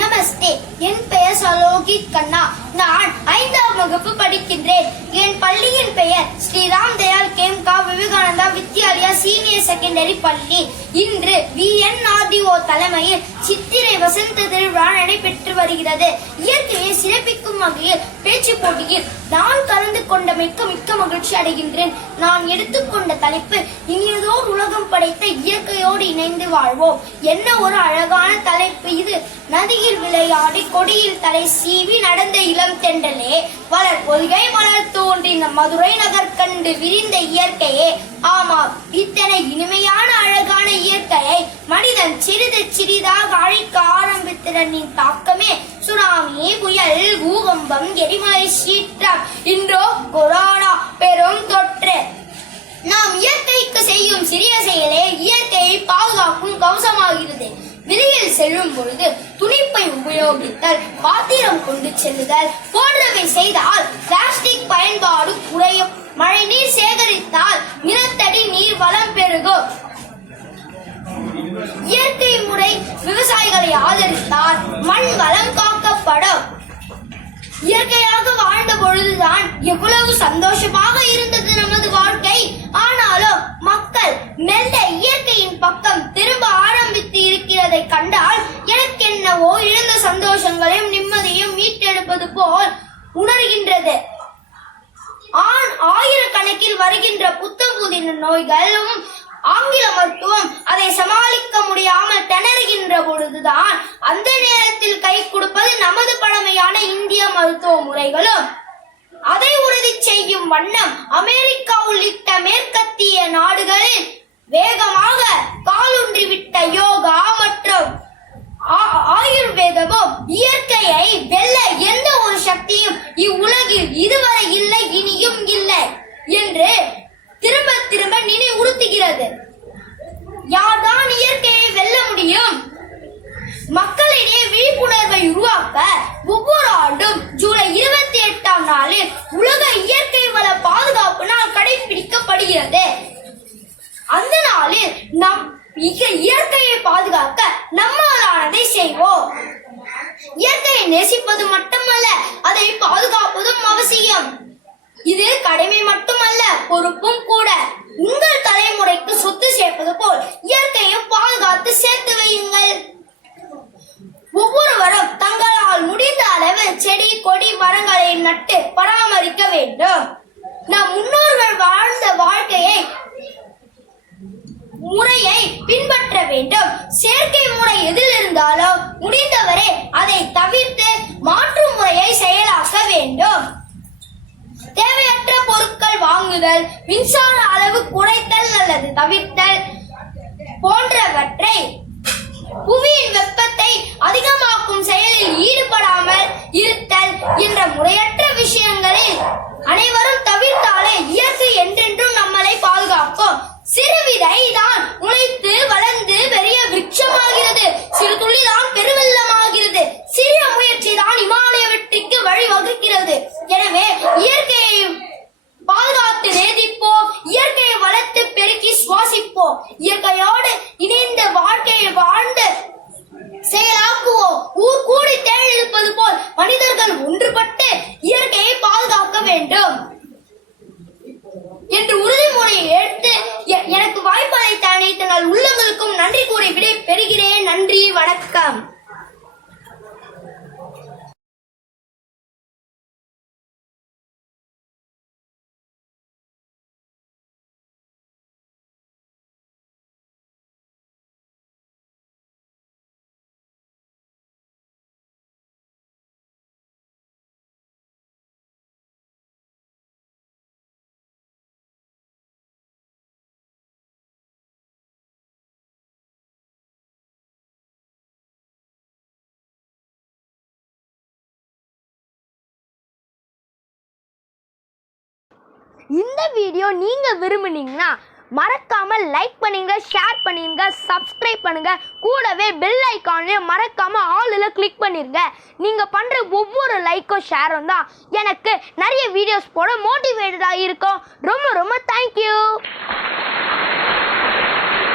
நமஸ்தே. என் பெயர் சலோகித் கண்ணா. நான் 5ஆம் வகுப்பு படிக்கின்றேன். என் பள்ளியின் பெயர் ஸ்ரீ ராம் தயாள் கேம்கா விவேகானந்தா வித்யாலயா சீனியர் செகண்டரி பள்ளி. இன்று VNRDO தலைமையில் சித்திரை வசந்த திருவிழா நடைபெற்று வருகிறது. இயற்கையை சிறப்பிக்கும் வகையில் பேச்சு போட்டியில் நான் கலந்து கொண்ட மிக்க மகிழ்ச்சி அடைகின்றேன். நான் எடுத்துக்கொண்ட தலைப்பு இனியதோர் உலகம் படைத்த இயற்கையோடு இணைந்து வாழ்வோம். என்ன ஒரு அழகான தலைப்பு இது. நதியில் விளையாடி கொடியில் தலை சீவி நடந்த இளம் தென்றலே, வளர் பொய்கை மலர் தோன்றி நம் மதுரை நகர் கண்டு விரிந்த இயற்கையே. ஆமாம், இத்தனை இனிமையான அழகான இயற்கையை மனிதன் சிறிதாக அழிக்க ஆரம்பித்தனின் தாக்கமே சுனாமி, புயல், பூகம்பம், எரிமலை சீற்றம், இன்றோ கொரோனா பெரும் தொற்று. நாம் இயற்கைக்கு செய்யும் சிறிய செயலே இயற்கையை பாதுகாக்கும் கவசமாகிறது. வெளியில் செல்லும் பொழுது துணிப்பை உபயோகித்தல், பாத்திரம் கொண்டு செல்லுதல் போன்றவை செய்தால் பிளாஸ்டிக் பயன்பாடு குறையும். மழை நீர் சேகரித்தால் நிலத்தடி நீர் வளம் பெருகும். இயற்கை முறை விவசாயிகளை ஆதரித்தால் மண் வளம் காக்கப்படும். இயற்கையாக வாழ்ந்த பொழுதுதான் எவ்வளவு சந்தோஷமாக இருந்தது நமது வாழ்க்கை. ஆனாலும் மக்கள் மெல்ல இயற்கையின் பக்கம் திரும்ப ஆரம்பித்து இருக்கிறதை கண்டால் எனக்கு என்னவோ இழந்த சந்தோஷங்களையும் நிம்மதியும் மீட்டெடுப்பது போல் உணர்கின்றது. ஆயிரக்கணக்கில் வருகின்ற புத்தம் புதின நோய்களும் ஆங்கில மருத்துவம் அதை சமாளிக்க முடியாமல் திணறுகின்ற பொழுதுதான் அந்த நேரத்தில் கை கொடுப்பது நமது பழமையான இந்திய மருத்துவ முறைகளும். அதை உறுதி செய்யும் வண்ணம் அமெரிக்கா உள்ளிட்ட மேற்கத்திய நாடுகளில் வேகமாக காலூன்றிவிட்ட யோகா மற்றும் ஆயுர்வேதமும் இயற்கையை வெல்ல எந்த ஒரு சக்தியும் இவ்வுலகில் இதுவரை இல்லை, இனியும் இல்லை என்று திரும்ப திரும்ப நினைவுறுத்துகிறது. யார்தான் இயற்கையை வெல்ல முடியும்? மக்களிடையே விழிப்புணர்வை உருவாக்க ஒவ்வொரு ஆண்டும் ஜூலை 28ஆம் நாளில் உலக இயற்கை வள பாதுகாப்பு நாள் கடைபிடிக்கப்படுகிறது. அந்த நாளில் நம் இயற்கையை பாதுகாக்க நம்மாலானதை செய்வோம். இயற்கையை நேசிப்பது மட்டுமல்ல, அதை பாதுகாப்பதும் அவசியம். இது கடமை மட்டுமல்ல, பொறுப்பும் கூட. உங்கள் தலைமுறைக்கு சொத்து சேர்ப்பது போல் இயற்கையும் பாதுகாத்து சேர்த்து வையுங்கள். ஒவ்வொருவரும் தங்களால் முடிந்த அளவு செடி கொடி மரங்களை நட்டு பராமரிக்க வேண்டும். நம் முன்னோர்கள் வாழ்ந்த வாழ்க்கையை முறையை பின்பற்ற வேண்டும். செயற்கை முறை எதில் இருந்தாலும் முடிந்தவரை அதை தவிர்த்து மாற்று முறையை செயலாக்க வேண்டும். தேவையற்ற பொருட்கள் வாங்குதல், மின்சார அளவு குறைத்தல் அல்லது தவிர்த்தல் போன்றவற்றை புவியின் வெப்பத்தை அதிகமாக்கும் செயலில் ஈடுபடாமல் இருத்தல் என்ற முறையற்ற விஷயங்களில் அனைவரும் தவிர்த்தாலே இயற்கை என்றென்றும் நம்மளை பாதுகாக்கும். சிறு விதை தான் முளைத்து வளர்ந்து பெரிய விருட்சமாகிறது. சிறு துளிதான் பெருவெள்ளமாகிறது. சிறிய முயற்சி தான் இமாலய வெற்றிக்கு வழிவகுக்கிறது. எனவே இயற்கையை பாதுகாத்து நேசிப்போம். இயற்கையை வளர்த்து பெருக்கி சுவாசிப்போம். இயற்கையோடு இணைந்த வாழ்க்கையை வாழ்ந்து செயலாக்குவோம். ஊர் கூடி தேர்ந்தெடுப்பது போல் மனிதர்கள் ஒன்றுபட்டு இயற்கையை பாதுகாக்க வேண்டும் என்று உறுதிமொழியை எடுத்து எனக்கு வாய்ப்பளித்த அனைத்து நாள் உள்ளங்களுக்கும் நன்றி கூறி விடை பெறுகிறேன். நன்றி, வணக்கம். இந்த வீடியோ நீங்கள் விரும்புனீங்கன்னா மறக்காமல் லைக் பண்ணுங்க, ஷேர் பண்ணுங்க, சப்ஸ்கிரைப் பண்ணுங்க. கூடவே பெல் ஐக்கானையும் மறக்காமல் ஆலில் கிளிக் பண்ணிருங்க. நீங்கள் பண்ணுற ஒவ்வொரு லைக்கும் ஷேரும் தான் எனக்கு நிறைய வீடியோஸ் போட மோட்டிவேட்டடாக இருக்கும். ரொம்ப ரொம்ப தேங்க்யூ.